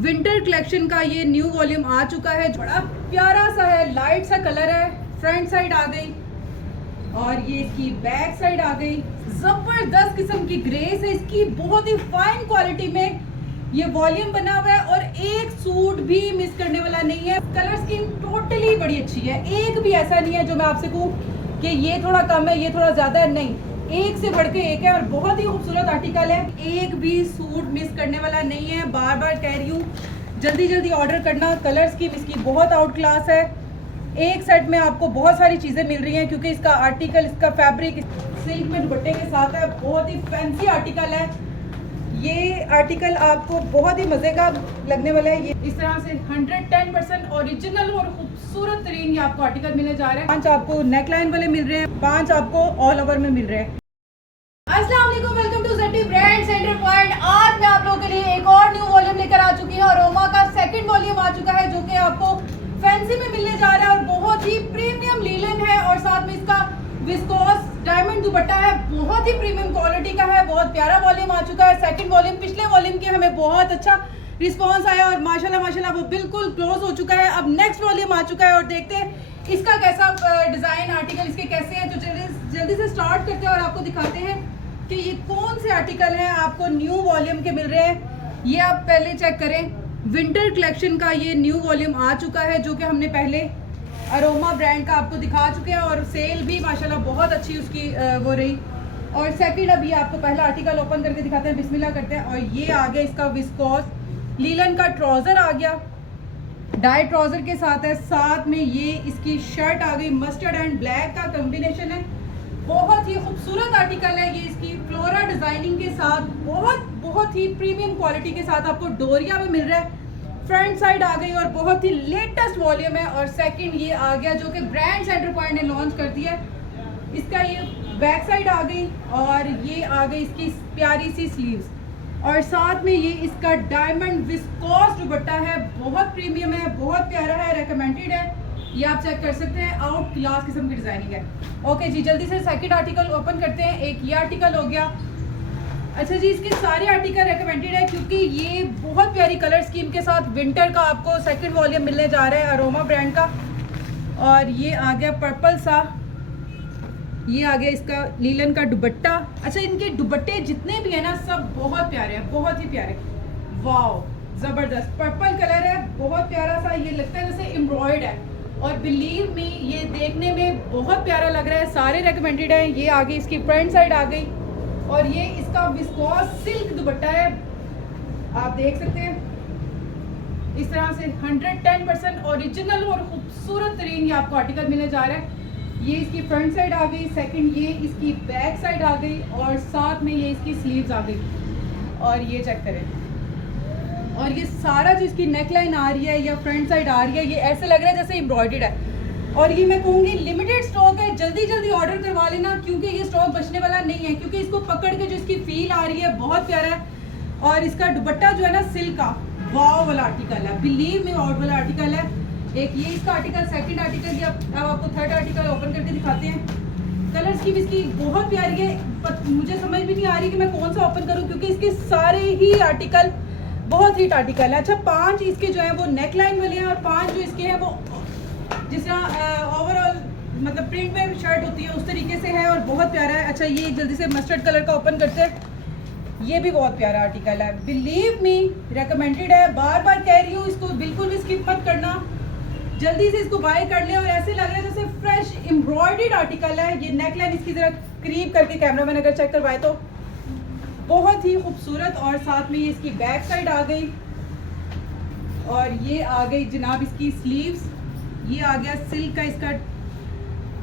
Winter collection का ये new volume आ चुका है। बड़ा प्यारा सा है, लाइट सा कलर है। फ्रंट साइड आ गई और ये इसकी बैक साइड आ गई। जबरदस्त किस्म की ग्रेस है इसकी, बहुत ही फाइन क्वालिटी में ये वॉल्यूम बना हुआ है और एक सूट भी मिस करने वाला नहीं है। कलर स्कीम टोटली बड़ी अच्छी है, एक भी ऐसा नहीं है जो मैं आपसे कहूँ कि ये थोड़ा कम है ये थोड़ा ज्यादा है, नहीं, एक से बढ़ के एक है और बहुत ही खूबसूरत आर्टिकल है। एक भी सूट मिस करने वाला नहीं है। बार बार कह रही हूँ, जल्दी जल्दी ऑर्डर करना। कलर स्कीम इसकी बहुत आउट क्लास है। एक सेट में आपको बहुत सारी चीज़ें मिल रही हैं क्योंकि इसका आर्टिकल, इसका फैब्रिक सिल्क में दुपट्टे के साथ है। बहुत ही फैंसी आर्टिकल है ये। आर्टिकल आपको बहुत ही मज़े का लगने वाला है। ये इस तरह से 110% ओरिजिनल और खूबसूरत तरीन ये आपको आर्टिकल मिलने जा रहे हैं। 5 आपको नेकलाइन वाले मिल रहे हैं, 5 आपको ऑल ओवर में मिल रहे हैं। अस्सलाम वालेकुम, welcome to Z T brand centre point. आज मैं आप लोगों के लिए एक और न्यू वॉल्यूम लेकर आ चुकी हूँ। अरोमा का सेकंड वॉल्यूम आ चुका है जो कि आपको फैंसी में मिलने जा रहा है और बहुत ही प्रीमियम लीलन है और साथ में इसका विस्कोस डायमंड दुपट्टा है। बहुत ही प्रीमियम क्वालिटी का है, बहुत प्यारा वॉल्यूम आ चुका है। सेकंड वॉल्यूम, पिछले वॉल्यूम के हमें बहुत अच्छा रिस्पांस आया और माशाल्लाह माशाल्लाह वो बिल्कुल क्लोज हो चुका है। अब नेक्स्ट वॉल्यूम आ चुका है और देखते हैं इसका कैसा डिजाइन, आर्टिकल इसके कैसे हैं। तो जल्दी से स्टार्ट करते हैं और आपको दिखाते हैं कि ये कौन से आर्टिकल हैं आपको न्यू वॉल्यूम के मिल रहे हैं। ये आप पहले चेक करें, विंटर कलेक्शन का ये न्यू वॉल्यूम आ चुका है जो कि हमने पहले अरोमा ब्रांड का आपको दिखा चुके हैं और सेल भी माशाल्लाह बहुत अच्छी उसकी वो रही। और सेकंड अभी आपको पहला आर्टिकल ओपन करके दिखाते हैं, बिस्मिल्लाह करते हैं। और ये आ गया इसका विस्कोस लीलन का ट्राउज़र आ गया, डाई ट्राउज़र के साथ है। साथ में ये इसकी शर्ट आ गई, मस्टर्ड एंड ब्लैक का कॉम्बिनेशन है। बहुत ही खूबसूरत आर्टिकल है ये। इसकी फ्लोरा डिजाइनिंग के साथ बहुत ही प्रीमियम क्वालिटी के साथ आपको डोरिया में मिल रहा है। फ्रंट साइड आ गई और बहुत ही लेटेस्ट वॉल्यूम है। और सेकंड ये आ गया जो कि ब्रांड सेंटर पॉइंट ने लॉन्च कर दिया है। इसका ये बैक साइड आ गई और ये आ गई इसकी प्यारी सी स्लीव्स और साथ में ये इसका डायमंड विस्कोस दुपट्टा है। बहुत प्रीमियम है, बहुत प्यारा है, रेकमेंडेड है। ये आप चेक कर सकते हैं, आउट क्लास किस्म की डिजाइनिंग है। ओके जी, जल्दी से सेकंड आर्टिकल ओपन करते हैं। एक ये आर्टिकल हो गया। अच्छा जी, इसके सारे आर्टिकल रेकमेंडेड है क्योंकि ये बहुत प्यारी कलर स्कीम के साथ विंटर का आपको सेकंड वॉल्यूम मिलने जा रहा है अरोमा ब्रांड का। और ये आ गया पर्पल सा, ये आ गया इसका लीलन का दुपट्टा। अच्छा, इनके दुपट्टे जितने भी है ना सब बहुत प्यारे हैं, बहुत ही प्यारे। वाओ, जबरदस्त पर्पल कलर है, बहुत प्यारा सा। ये लगता है जैसे एम्ब्रॉयड है और बिलीव मी ये देखने में बहुत प्यारा लग रहा है। सारे रेकमेंडेड है। ये आ गई इसकी फ्रंट साइड आ गई और ये इसका विस्कोस सिल्क दुपट्टा है, आप देख सकते हैं। इस तरह से 110% ओरिजिनल और खूबसूरत तरीन ये आपको आर्टिकल मिलने जा रहा है। ये इसकी फ्रंट साइड आ गई, सेकंड ये इसकी बैक साइड आ गई और साथ में ये इसकी स्लीव्स आ गई। और ये चेक करें, और ये सारा जो इसकी नेकलाइन आ रही है या फ्रंट साइड आ रही है, ये ऐसे लग रहा है जैसे एम्ब्रॉयडर्ड है। और ये मैं कहूँगी लिमिटेड स्टॉक है, जल्दी जल्दी ऑर्डर करवा लेना क्योंकि ये स्टॉक बचने वाला नहीं है। क्योंकि इसको पकड़ के जो इसकी फील आ रही है बहुत प्यारा है। और इसका दुपट्टा जो है ना सिल्क का, वाव वाला आर्टिकल है, बिलीव में वाव वाला आर्टिकल है। एक ये इसका आर्टिकल, सेकंड आर्टिकल, ये अब आपको थर्ड आर्टिकल ओपन करके दिखाते हैं। कलर स्कीम इसकी बहुत प्यारी है, मुझे समझ भी नहीं आ रही कि मैं कौन सा ओपन करूँ क्योंकि इसके सारे ही आर्टिकल बहुत हिट आर्टिकल है। अच्छा, 5 इसके जो है वो नेकलाइन वाले हैं और 5 जो इसके हैं वो जिस तरह ओवरऑल मतलब प्रिंट में शर्ट होती है उस तरीके से है और बहुत प्यारा है। अच्छा, ये जल्दी से मस्टर्ड कलर का ओपन करते हैं। ये भी बहुत प्यारा आर्टिकल है, बिलीव मी रेकमेंडेड है। बार बार कह रही हूँ, इसको बिल्कुल भी स्किप मत करना, जल्दी से इसको बाय कर ले। और ऐसे लग रहा है जैसे फ्रेश एम्ब्रॉयडर्ड आर्टिकल है। ये नेकलाइन इसकी जरा करीब करके कैमरा मैन अगर चेक करवाए तो बहुत ही खूबसूरत। और साथ में ये इसकी बैक साइड आ गई और ये आ गई जनाब इसकी स्लीव्स। ये आ गया सिल्क का इसका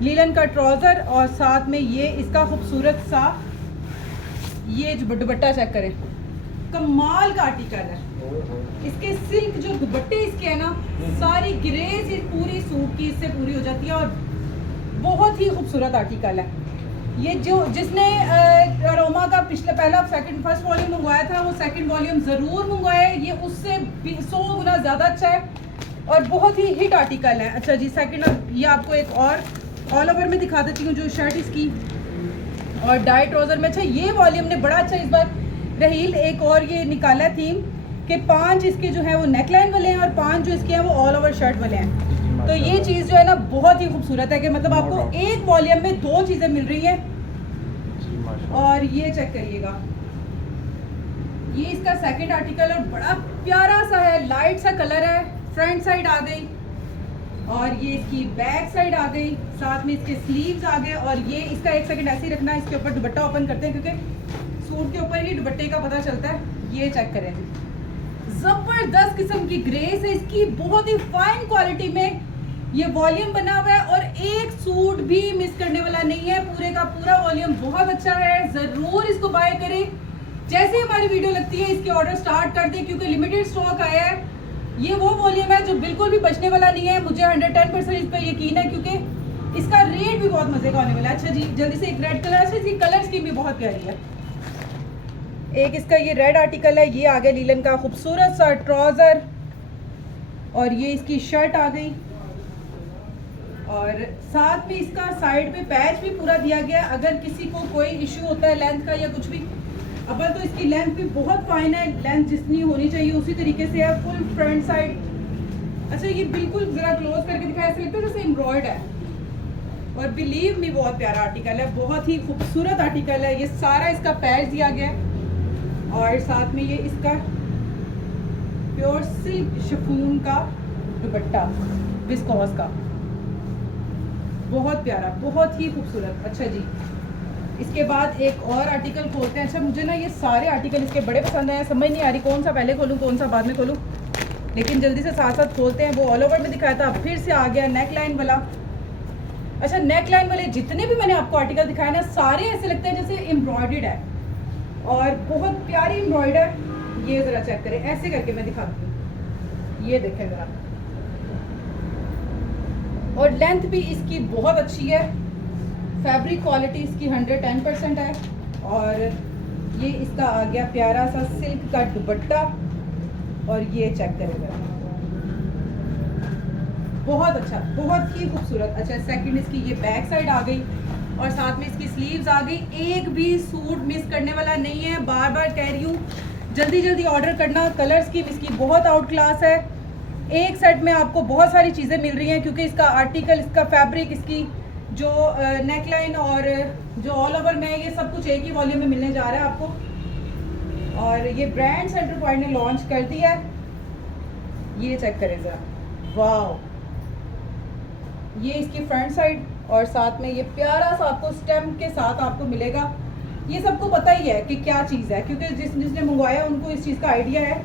लीलन का ट्राउज़र और साथ में ये इसका खूबसूरत सा ये दुपट्टा चेक करें, कमाल का आर्टिकल है। इसके सिल्क जो दुपट्टे इसके है ना, सारी ग्रेस पूरी सूट की इससे पूरी हो जाती है और बहुत ही खूबसूरत आर्टिकल है। ये जो जिसने अरोमा का पहला फर्स्ट वॉल्यूम मंगवाया था वो सेकंड वॉल्यूम ज़रूर मंगवाए, ये उससे 100 गुना ज़्यादा अच्छा है और बहुत ही हिट आर्टिकल है। अच्छा जी, सेकंड ये आपको एक और ऑल ओवर में दिखा देती हूँ जो शर्ट इसकी और डाई ट्राउज़र में। अच्छा, ये वॉल्यूम ने बड़ा अच्छा इस बार रहील एक और ये निकाला थीम कि 5 इसके जो है वो नेकलाइन वाले हैं और 5 जो इसके हैं वो ऑल ओवर शर्ट वाले हैं। तो ये चीज़ जो है ना बहुत ही खूबसूरत है कि मतलब आपको एक वॉल्यूम में 2 चीज़ें मिल रही हैं। और ये चेक करिएगा, ये इसका सेकंड आर्टिकल और बड़ा प्यारा सा है, लाइट सा कलर है। फ्रंट साइड आ गई और ये इसकी बैक साइड आ गई, साथ में इसके स्लीव्स आ गए। और ये इसका एक सेकंड ऐसे ही रखना है, इसके ऊपर दुपट्टा ओपन करते हैं क्योंकि सूट के ऊपर ही दुपट्टे का पता चलता है। ये चेक करें जी, जबरदस्त किस्म की ग्रेस है इसकी, बहुत ही फाइन क्वालिटी में ये वॉल्यूम बना हुआ है और एक सूट भी मिस करने वाला नहीं है। पूरे का पूरा वॉल्यूम बहुत अच्छा है, जरूर इसको बाय करें। जैसे हमारी वीडियो लगती है इसके ऑर्डर स्टार्ट कर दें क्योंकि लिमिटेड स्टॉक आया है। ये वो वॉल्यूम है जो बिल्कुल भी बचने वाला नहीं है, मुझे 110% इस पर यकीन है क्योंकि इसका रेट भी बहुत मजे का होने वाला है। अच्छा जी, जल्दी से एक रेड कलर है, इसकी कलर स्कीम भी बहुत प्यारी है। एक इसका ये रेड आर्टिकल है, ये आ गया लीलन का खूबसूरत सा ट्राउजर और ये इसकी शर्ट आ गई और साथ में इसका साइड पे पैच भी पूरा दिया गया है। अगर किसी को कोई इशू होता है लेंथ का या कुछ भी, अब तो इसकी लेंथ भी बहुत फाइन है, लेंथ जितनी होनी चाहिए उसी तरीके से है। Full front side. अच्छा ये बिल्कुल जरा क्लोज करके दिखाया, ऐसा लगता है जैसे एम्ब्रॉयड है और बिलीव मी बहुत प्यारा आर्टिकल है, बहुत ही खूबसूरत आर्टिकल है। ये सारा इसका पैच दिया गया है और साथ में ये इसका प्योर सिल्क शिफॉन का दुपट्टा विस्कोस का, बहुत प्यारा, बहुत ही खूबसूरत। अच्छा जी, इसके बाद एक और आर्टिकल खोलते हैं। अच्छा मुझे ना ये सारे आर्टिकल इसके बड़े पसंद आए, समझ नहीं आ रही कौन सा पहले खोलूँ कौन सा बाद में खोलूँ, लेकिन जल्दी से साथ साथ खोलते हैं। वो ऑल ओवर में दिखाया था, फिर से आ गया नेक लाइन वाला। अच्छा नेक लाइन वाले जितने भी मैंने आपको आर्टिकल दिखाए ना, सारे ऐसे लगते हैं जैसे एम्ब्रॉयडर्ड है और बहुत प्यारी एम्ब्रॉयडर है। ये ज़रा चेक करें, ऐसे करके मैं दिखाती हूँ, ये देखें ज़रा। और लेंथ भी इसकी बहुत अच्छी है, फैब्रिक क्वालिटी इसकी 110% है। और ये इसका आ गया प्यारा सा सिल्क का दुपट्टा और ये चेक करेगा, बहुत अच्छा, बहुत ही खूबसूरत। अच्छा सेकंड इसकी ये बैक साइड आ गई और साथ में इसकी स्लीव्स आ गई। एक भी सूट मिस करने वाला नहीं है, बार बार कह रही हूँ, जल्दी जल्दी ऑर्डर करना। कलर स्कीम इसकी बहुत आउट क्लास है। एक सेट में आपको बहुत सारी चीज़ें मिल रही हैं क्योंकि इसका आर्टिकल, इसका फैब्रिक, इसकी जो नेकलाइन और जो ऑल ओवर में ये सब कुछ एक ही वॉल्यूम में मिलने जा रहा है आपको। और ये ब्रांड सेंटर पॉइंट ने लॉन्च कर दिया है, ये चेक करें ज़रा, वाह। ये इसकी फ्रंट साइड और साथ में ये प्यारा सा आपको स्टेम के साथ आपको मिलेगा। ये सबको पता ही है कि क्या चीज़ है क्योंकि जिसने मंगवाया उनको इस चीज़ का आइडिया है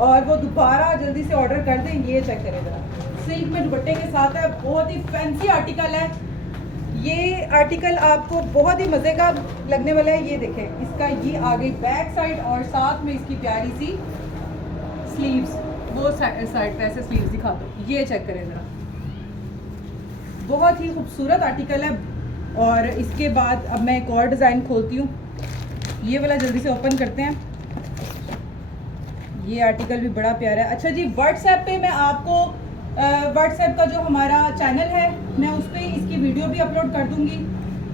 और वो दोबारा जल्दी से ऑर्डर कर दें। ये चेक करें ज़रा, सिल्क में दुपट्टे के साथ है, बहुत ही फैंसी आर्टिकल है। ये आर्टिकल आपको बहुत ही मज़े का लगने वाला है। ये देखें, इसका ये आ गई बैक साइड और साथ में इसकी प्यारी सी स्लीव्स, वो साइड पे ऐसे स्लीव्स दिखा दो। ये चेक करें ज़रा, बहुत ही खूबसूरत आर्टिकल है। और इसके बाद अब मैं एक और डिज़ाइन खोलती हूँ, ये वाला जल्दी से ओपन करते हैं। ये आर्टिकल भी बड़ा प्यारा है। अच्छा जी, व्हाट्सएप पे मैं आपको व्हाट्सएप का जो हमारा चैनल है मैं उस पर इसकी वीडियो भी अपलोड कर दूंगी,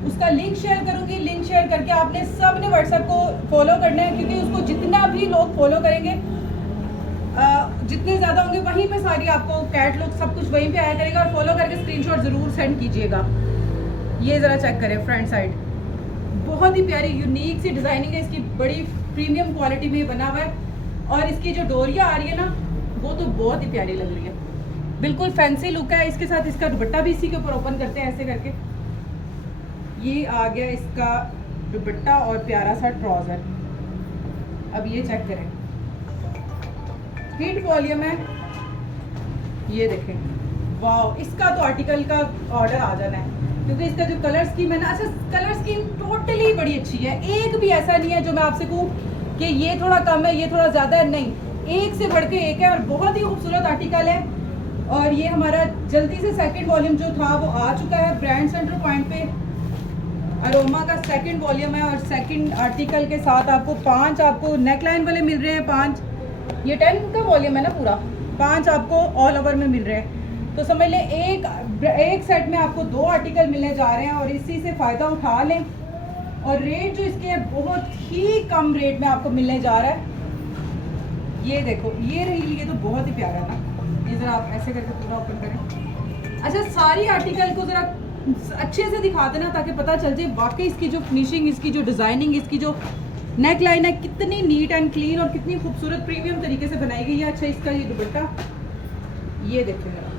उसका लिंक शेयर करूंगी। लिंक शेयर करके आपने सब ने व्हाट्सएप को फॉलो करना है क्योंकि उसको जितना भी लोग फॉलो करेंगे, जितने ज़्यादा होंगे वहीं पे सारी आपको कैटलॉग सब कुछ वहीं पे आया करेगा। और फॉलो करके स्क्रीनशॉट ज़रूर सेंड कीजिएगा। ये ज़रा चेक करें, फ्रंट साइड बहुत ही प्यारी यूनिक सी डिज़ाइनिंग है इसकी, बड़ी प्रीमियम क्वालिटी में बना हुआ है। और इसकी जो डोरिया आ रही है ना, वो तो बहुत ही प्यारी लग रही है, बिल्कुल फैंसी लुक है। इसके साथ इसका दुपट्टा भी इसी के ऊपर ओपन करते हैं ऐसे करके। ये आ गया इसका दुपट्टा और प्यारा सा ट्राउजर। अब ये चेक करें, हिट वॉल्यूम है, ये देखें, वाह। इसका तो आर्टिकल का ऑर्डर आ जाना है क्योंकि इसका जो कलर स्कीम है ना, अच्छा कलर स्कीम टोटली बड़ी अच्छी है। एक भी ऐसा नहीं है जो मैं आपसे कहूँ कि ये थोड़ा कम है, ये थोड़ा ज़्यादा है, नहीं, एक से बढ़ के एक है और बहुत ही खूबसूरत आर्टिकल है। और ये हमारा जल्दी से सेकंड वॉल्यूम जो था वो आ चुका है ब्रांड सेंटर पॉइंट पे। अरोमा का सेकंड वॉल्यूम है और सेकंड आर्टिकल के साथ आपको 5 आपको नेकलाइन वाले मिल रहे हैं, 5, ये 10 का वॉल्यूम है ना पूरा, 5 आपको ऑल ओवर में मिल रहे हैं। तो समझ लें एक सेट में आपको 2 आर्टिकल मिलने जा रहे हैं और इसी से फ़ायदा उठा लें। और रेट जो इसके है बहुत ही कम रेट में आपको मिलने जा रहा है। ये देखो, ये रही, ये तो बहुत ही प्यारा ना। ये ज़रा आप ऐसे करके पूरा ओपन करें। अच्छा, सारी आर्टिकल को ज़रा अच्छे से दिखा देना ताकि पता चल जाए वाकई इसकी जो फिनिशिंग, इसकी जो डिज़ाइनिंग, इसकी जो नेक लाइन है कितनी नीट एंड क्लीन और कितनी खूबसूरत प्रीमियम तरीके से बनाई गई है। अच्छा, इसका ये दुपट्टा, ये देखें ज़रा,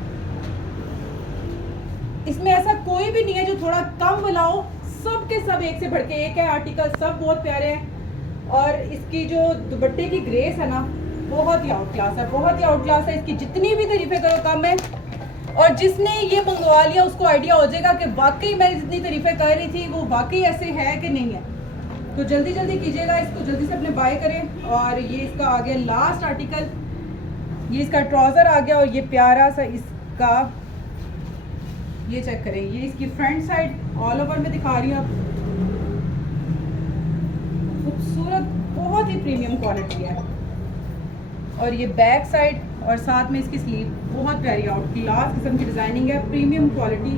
इसमें ऐसा कोई भी नहीं है जो थोड़ा कम वाला हो। सब के सब एक से बढ़ के एक है आर्टिकल, सब बहुत प्यारे हैं। और इसकी जो दुपट्टे की ग्रेस है ना, बहुत ही आउट क्लास है, बहुत ही आउट क्लास है। इसकी जितनी भी तारीफें करो कम है। और जिसने ये मंगवा लिया उसको आइडिया हो जाएगा कि वाकई मैंने जितनी तारीफें कर रही थी वो वाकई ऐसे है कि नहीं है। तो जल्दी जल्दी कीजिएगा, इसको जल्दी से अपने बाय करें। और ये इसका आ गया लास्ट आर्टिकल, ये इसका ट्राउज़र आ गया। और ये प्यारा सा इसका, ये चेक करें, ये इसकी फ्रंट साइड ऑल ओवर में दिखा रही हूँ आप, खूबसूरत, बहुत ही प्रीमियम क्वालिटी है। और ये बैक साइड और साथ में इसकी स्लीव बहुत प्यारी आउट क्लास किस्म की डिज़ाइनिंग है, प्रीमियम क्वालिटी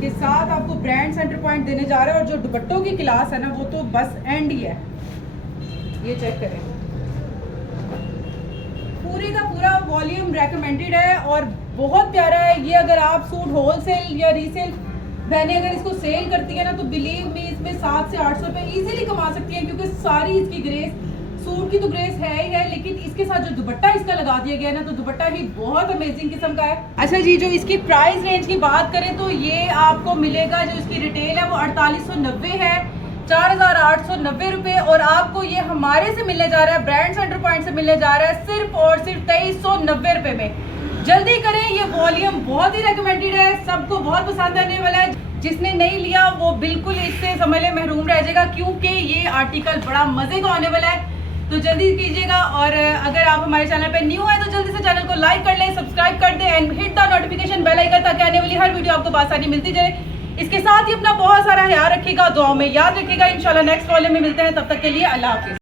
के साथ आपको ब्रांड सेंटर पॉइंट देने जा रहा है। और जो दुपट्टों की क्लास है ना, वो तो बस एंड ही है। ये चेक करें, पूरे का पूरा वॉल्यूम रेकमेंडेड है और बहुत प्यारा है। ये अगर आप सूट होलसेल या रीसेल बहनें अगर इसको सेल करती है ना, तो बिलीव मी इसमें 700 से 800 रुपये ईजिली कमा सकती हैं, क्योंकि सारी इसकी ग्रेस, सूट की तो ग्रेस है ही है, लेकिन इसके साथ जो दुपट्टा इसका लगा दिया गया है ना, तो दुपट्टा ही बहुत अमेजिंग किस्म का है। अच्छा जी, जो इसकी प्राइस रेंज की बात करें तो ये आपको मिलेगा, जो इसकी रिटेल है वो 4890 है, 4890 रुपये। और आपको ये हमारे से मिलने जा रहा है, ब्रांड सेंटर पॉइंट से मिलने जा रहा है सिर्फ और सिर्फ 2390 रुपये में। जल्दी करें, ये वॉल्यूम बहुत ही रिकमेंडेड है, सबको बहुत पसंद आने वाला है। जिसने नहीं लिया वो बिल्कुल इससे समझ ले महरूम रह जाएगा, क्योंकि ये आर्टिकल बड़ा मजे का होने वाला है। तो जल्दी कीजिएगा। और अगर आप हमारे चैनल पे न्यू है तो जल्दी से चैनल को लाइक कर लें, सब्सक्राइब कर दें and hit the notification bell icon, ताकि आने वाली हर वीडियो आपको बासानी मिलती जाए। इसके साथ ही अपना बहुत सारा ख्याल रखिएगा, दुआओं में याद रखिएगा। इंशाल्लाह नेक्स्ट वॉल्यूम में मिलते हैं, तब तक के लिए अल्लाह हाफिज़।